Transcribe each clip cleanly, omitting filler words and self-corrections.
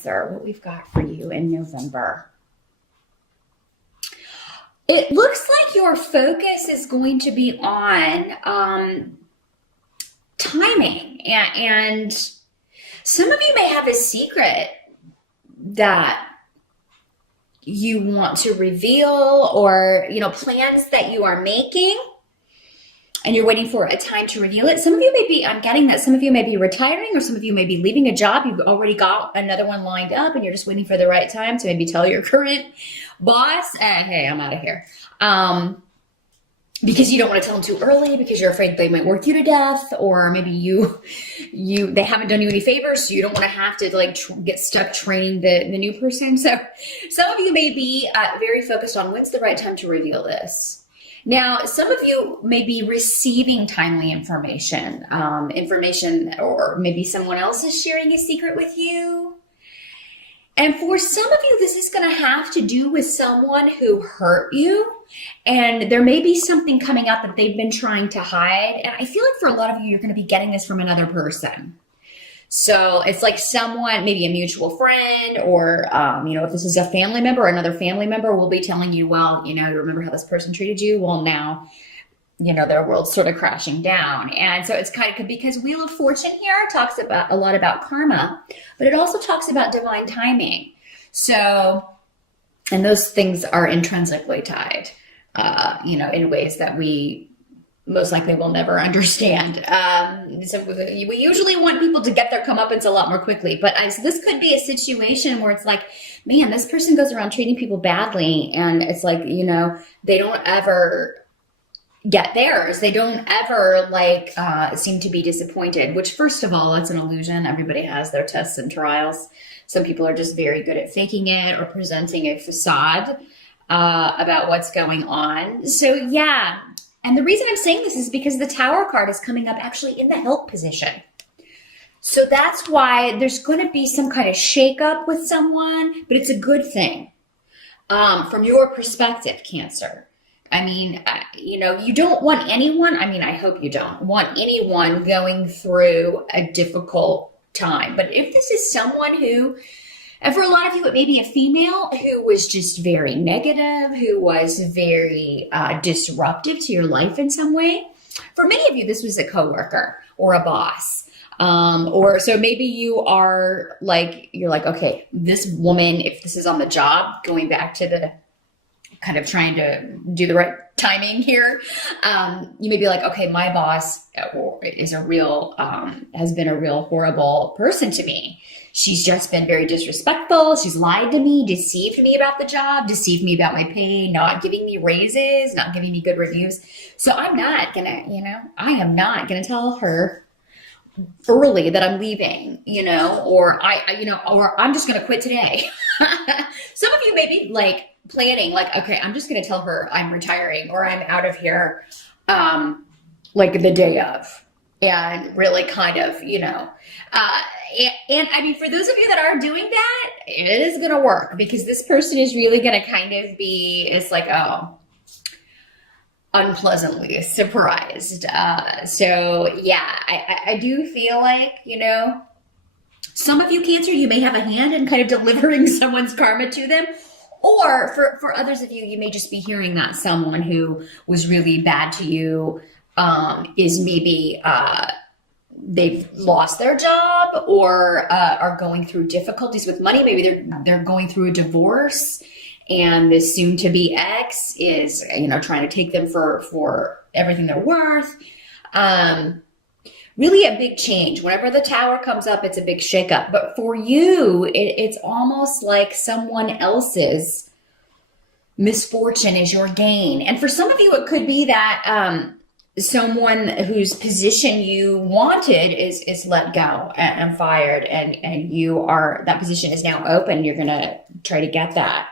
Cancer, what we've got for you in November. It looks like your focus is going to be on timing, and some of you may have a secret that you want to reveal, or plans that you are making and you're waiting for a time to reveal it. Some of you may be, I'm getting that some of you may be retiring, or some of you may be leaving a job. You've already got another one lined up and you're just waiting for the right time to maybe tell your current boss, hey, I'm out of here. Because you don't want to tell them too early, because you're afraid they might work you to death, or maybe they haven't done you any favors, so you don't want to have to get stuck training the new person. So some of you may be very focused on when's the right time to reveal this. Now, some of you may be receiving timely information, or maybe someone else is sharing a secret with you. And for some of you, this is going to have to do with someone who hurt you. And there may be something coming out that they've been trying to hide. And I feel like for a lot of you, you're going to be getting this from another person. So it's like someone, maybe a mutual friend, or, if this is a family member, another family member will be telling you, well, remember how this person treated you? Well, now, their world's sort of crashing down. And so it's kind of, because Wheel of Fortune here talks about a lot about karma, but it also talks about divine timing. So, and those things are intrinsically tied, in ways that we most likely will never understand. So we usually want people to get their comeuppance a lot more quickly, but this could be a situation where it's like, man, this person goes around treating people badly, and it's like, they don't ever get theirs. They don't ever seem to be disappointed, which, first of all, it's an illusion. Everybody has their tests and trials. Some people are just very good at faking it or presenting a facade about what's going on. So yeah. And the reason I'm saying this is because the Tower card is coming up actually in the help position. So that's why there's going to be some kind of shakeup with someone, but it's a good thing from your perspective, Cancer. I mean, you don't want anyone, I hope you don't want anyone going through a difficult time. But if this is someone who, and for a lot of you, it may be a female who was just very negative, who was very disruptive to your life in some way. For many of you, this was a coworker or a boss. Or so maybe you're like, okay, this woman, if this is on the job, going back to the kind of trying to do the right timing here, you may be like, okay, my boss is has been a real horrible person to me. She's just been very disrespectful. She's lied to me, deceived me about the job, deceived me about my pay, not giving me raises, not giving me good reviews. So I'm not gonna, I am not gonna tell her early that I'm leaving, or or I'm just gonna quit today. Some of you may be planning, okay, I'm just gonna tell her I'm retiring, or I'm out of here, the day of. And really kind of, and for those of you that are doing that, it is going to work, because this person is really going to kind of be, unpleasantly surprised. So yeah, I do feel like, some of you, Cancer, you may have a hand in kind of delivering someone's karma to them. Or for others of you, you may just be hearing that someone who was really bad to you is maybe they've lost their job, or are going through difficulties with money. Maybe they're going through a divorce, and this soon-to-be ex is trying to take them for everything they're worth. Really a big change. Whenever the Tower comes up, it's a big shakeup. But for you, it's almost like someone else's misfortune is your gain. And for some of you, it could be that someone whose position you wanted is let go and fired, and that position is now open. You're going to try to get that.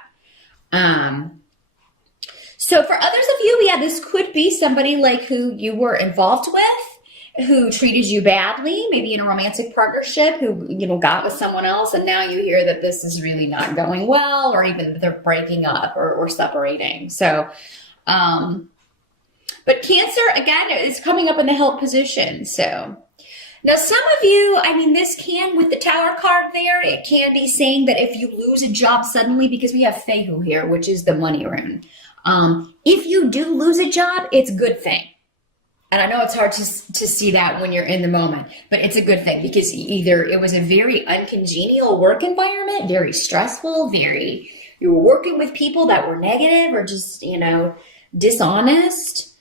So for others of you, yeah, this could be somebody who you were involved with, who treated you badly, maybe in a romantic partnership, who, got with someone else. And now you hear that this is really not going well, or even that they're breaking up or separating. So, but Cancer, again, is coming up in the help position. So Now, some of you, I mean, this can, with the Tower card there, it can be saying that if you lose a job suddenly, because we have Fehu here, which is the money rune. If you do lose a job, it's a good thing. And I know it's hard to see that when you're in the moment, but it's a good thing because either it was a very uncongenial work environment, very stressful, you were working with people that were negative or just, dishonest.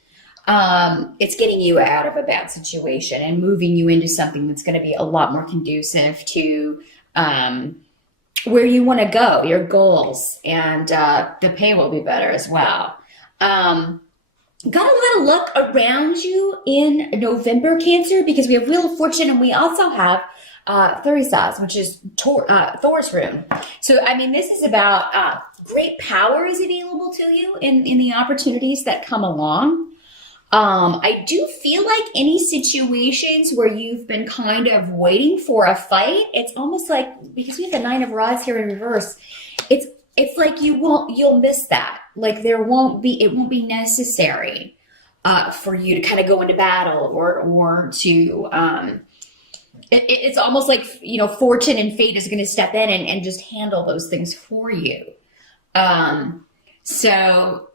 It's getting you out of a bad situation and moving you into something that's going to be a lot more conducive to where you want to go, your goals, and the pay will be better as well. Got a lot of luck around you in November, Cancer, because we have Wheel of Fortune and we also have Thurisaz, which is Thor's rune. So, I mean, this is about great power is available to you in the opportunities that come along. I do feel like any situations where you've been kind of waiting for a fight, it's almost like, because we have the Nine of Rods here in reverse, it's like you'll miss that. Like it won't be necessary for you to kind of go into battle or to it's almost like fortune and fate is going to step in and just handle those things for you. So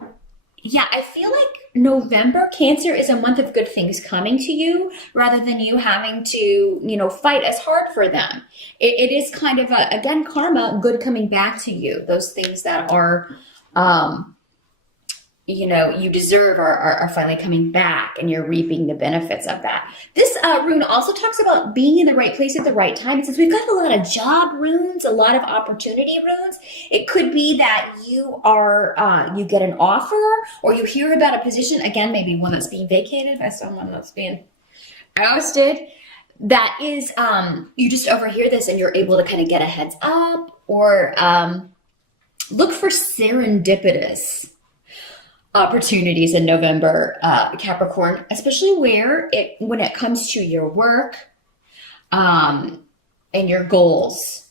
yeah, I feel like November, Cancer, is a month of good things coming to you rather than you having to, fight as hard for them. It is kind of, again, karma, good coming back to you. Those things that are, you deserve are finally coming back and you're reaping the benefits of that. This rune also talks about being in the right place at the right time. It says we've got a lot of job runes, a lot of opportunity runes. It could be that you get an offer or you hear about a position, again, maybe one that's being vacated by someone that's being ousted. That is, you just overhear this and you're able to kind of get a heads up or look for serendipitous opportunities in November, Capricorn, especially when it comes to your work and your goals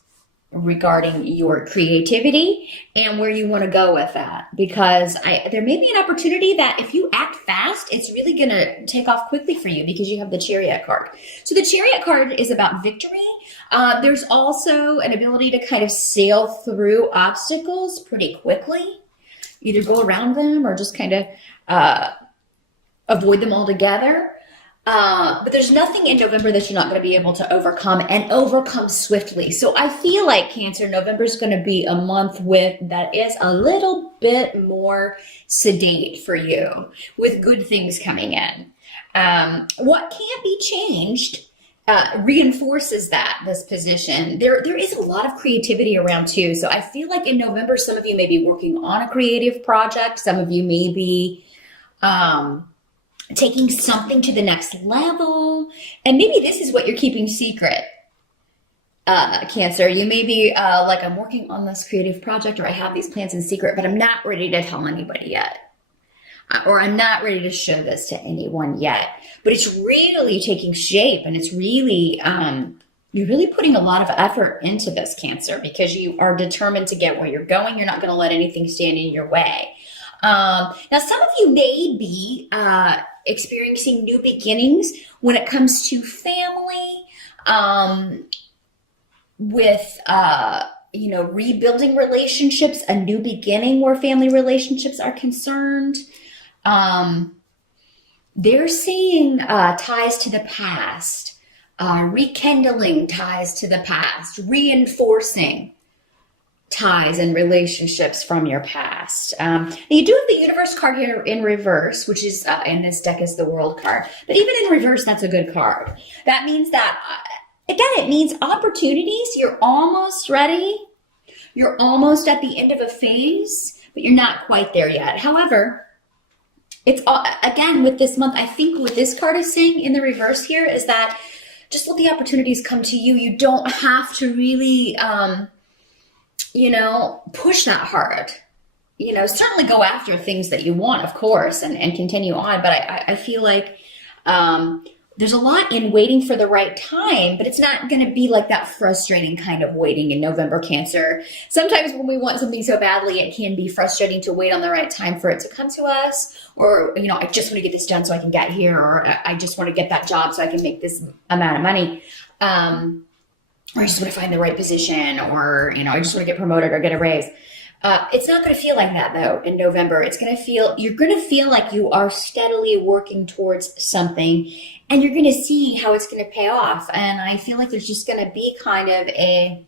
regarding your creativity and where you want to go with that. Because there may be an opportunity that if you act fast, it's really going to take off quickly for you because you have the Chariot card. So the Chariot card is about victory. There's also an ability to kind of sail through obstacles pretty quickly. Either go around them or just kind of avoid them altogether. But there's nothing in November that you're not going to be able to overcome and overcome swiftly. So I feel like Cancer, November is going to be a month that is a little bit more sedate for you with good things coming in. What can't be changed reinforces this position. There is a lot of creativity around too. So I feel like in November, some of you may be working on a creative project. Some of you may be taking something to the next level. And maybe this is what you're keeping secret, Cancer. You may be like, I'm working on this creative project or I have these plans in secret, but I'm not ready to tell anybody yet. Or I'm not ready to show this to anyone yet. But it's really taking shape and it's really, you're really putting a lot of effort into this, Cancer, because you are determined to get where you're going. You're not going to let anything stand in your way. Now, some of you may be experiencing new beginnings when it comes to family, with, rebuilding relationships, a new beginning where family relationships are concerned. They're seeing ties to the past, rekindling ties to the past, reinforcing ties and relationships from your past. You do have the Universe card here in reverse, which is in this deck is the World card. But even in reverse, that's a good card. That means that, again, it means opportunities. You're almost ready. You're almost at the end of a phase, but you're not quite there yet. However, it's again with this month, I think what this card is saying in the reverse here is that just let the opportunities come to you. You don't have to really, push that hard. Certainly go after things that you want, of course, and continue on. But I feel like there's a lot in waiting for the right time, but it's not going to be like that frustrating kind of waiting in November, Cancer. Sometimes when we want something so badly, it can be frustrating to wait on the right time for it to come to us. Or, I just want to get this done so I can get here, or I just want to get that job so I can make this amount of money. Or I just want to find the right position, or, I just want to get promoted or get a raise. It's not going to feel like that though in November. You're going to feel like you are steadily working towards something, and you're going to see how it's going to pay off. And I feel like there's just going to be kind of a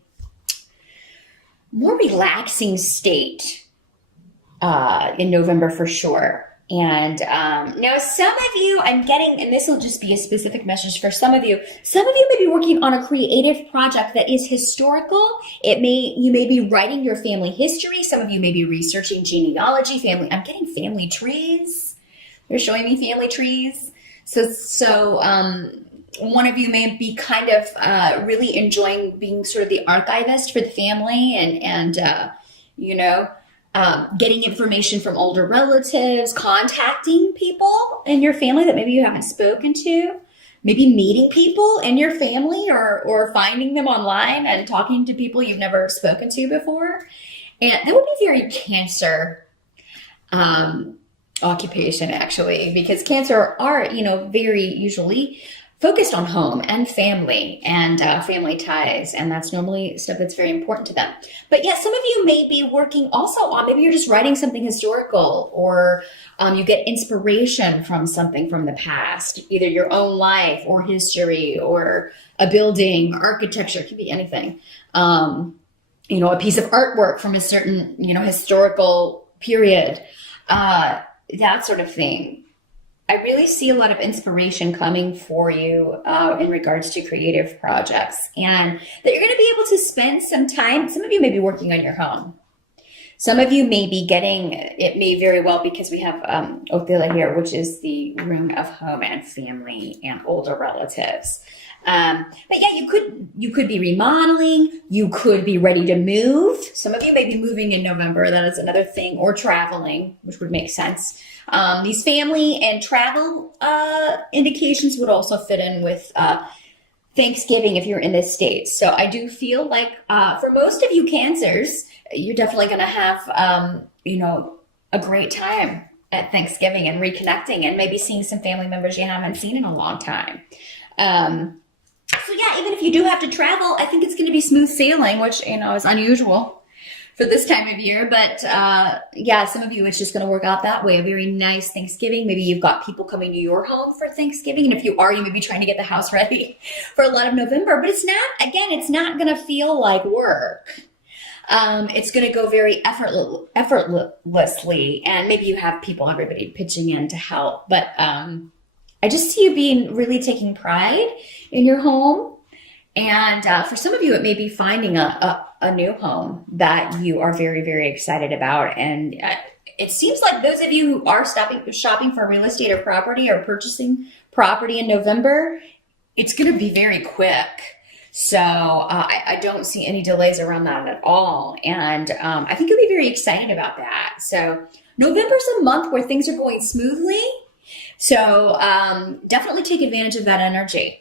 more relaxing state in November for sure. And now some of you, I'm getting, and this will just be a specific message for some of you may be working on a creative project that is historical. You may be writing your family history. Some of you may be researching genealogy, I'm getting family trees. They're showing me family trees. So one of you may be kind of really enjoying being sort of the archivist for the family, and getting information from older relatives, contacting people in your family that maybe you haven't spoken to, maybe meeting people in your family, or finding them online and talking to people you've never spoken to before. And that would be very Cancer occupation, actually, because Cancer are, very usually focused on home and family and family ties. And that's normally stuff that's very important to them. But yeah, some of you may be working also on, maybe you're just writing something historical, or you get inspiration from something from the past, either your own life or history, or a building, architecture, it could be anything. A piece of artwork from a certain, historical period, that sort of thing. I really see a lot of inspiration coming for you in regards to creative projects, and that you're going to be able to spend some time. Some of you may be working on your home. Some of you may be it may very well, because we have Othila here, which is the room of home and family and older relatives. But yeah, you could be remodeling. You could be ready to move. Some of you may be moving in November. That is another thing, or traveling, which would make sense. These family and travel indications would also fit in with Thanksgiving if you're in the States. So I do feel like for most of you Cancers, you're definitely going to have a great time at Thanksgiving and reconnecting, and maybe seeing some family members you haven't seen in a long time. So yeah, even if you do have to travel, I think it's going to be smooth sailing, which, is unusual for this time of year. But yeah, some of you, it's just going to work out that way. A very nice Thanksgiving. Maybe you've got people coming to your home for Thanksgiving. And if you are, you may be trying to get the house ready for a lot of November. But it's not going to feel like work. It's going to go very effortlessly. And maybe you have everybody pitching in to help. But I just see you really taking pride in your home. And for some of you, it may be finding a new home that you are very, very excited about. And it seems like those of you who are shopping for real estate or property, or purchasing property in November, it's going to be very quick. So I don't see any delays around that at all. And I think you'll be very excited about that. So November's a month where things are going smoothly. So definitely take advantage of that energy.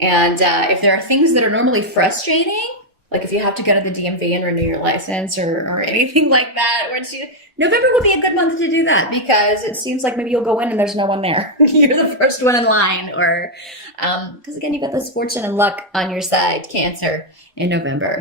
And if there are things that are normally frustrating, like if you have to go to the DMV and renew your license or anything like that, November will be a good month to do that, because it seems like maybe you'll go in and there's no one there. You're the first one in line, or because again, you've got this fortune and luck on your side, Cancer, in November.